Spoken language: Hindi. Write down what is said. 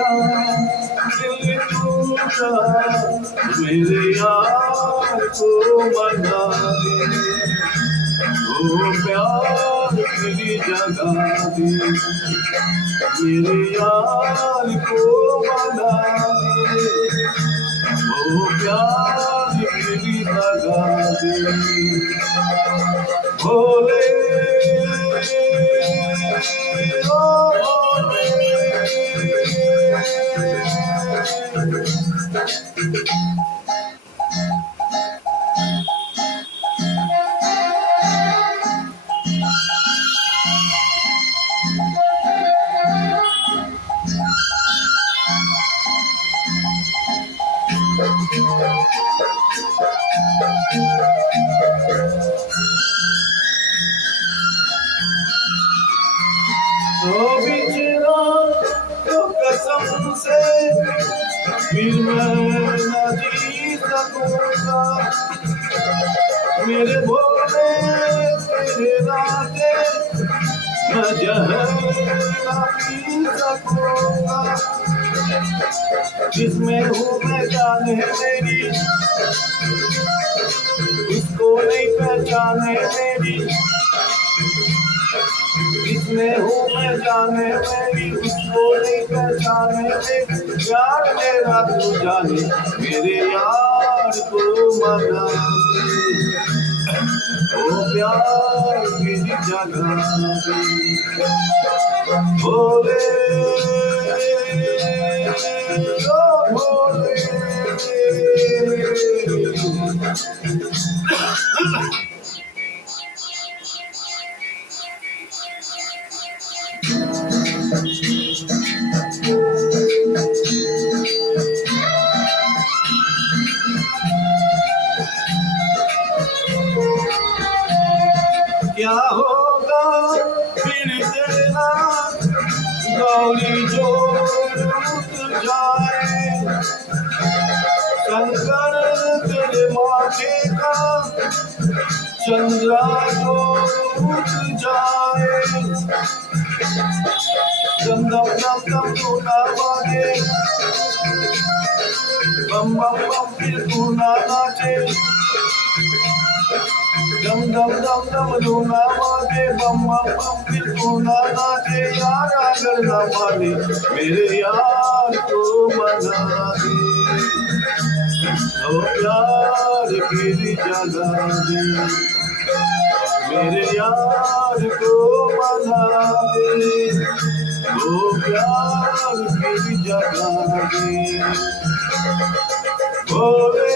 टूटा दिल टूटा मेरे यार को मना दे ओ प्यार मेरी जगह दे मेरे यार को मना दे ओ प्यार मेरी जगह दे भोले ओ बिछड़ा तो कसम से फिर मैं न जी सकूंगा मेरे भोले तेरे राते मैं जहर न पी सकूंगा जिसमें हूँ मैं जाने मेरी इसको नहीं पहचाने मेरी इसमें हूँ मैं जाने मेरी उसको नहीं पहचाने मेरी यार मेरा तू जाने मेरे यार को मना दे ओ प्यार मेरी जगह दे भोले ओ भोले क्या होगा फिर तेरा गौरी जो रुक जाए शंकर तेरे माथे का चंद्रा जो रुक जाए दम दम दम दम तू ना बाजे बम बम बम फिर तू ना नाचे दम दम दम दम लूना मारे बम बम बम फिर तू ना नाचे यार अगर ना माने मेरे यार को मना दे ओ प्यार मेरी जगह दे मेरे यार को मना दे ओ प्यार मेरी जगह दे भोले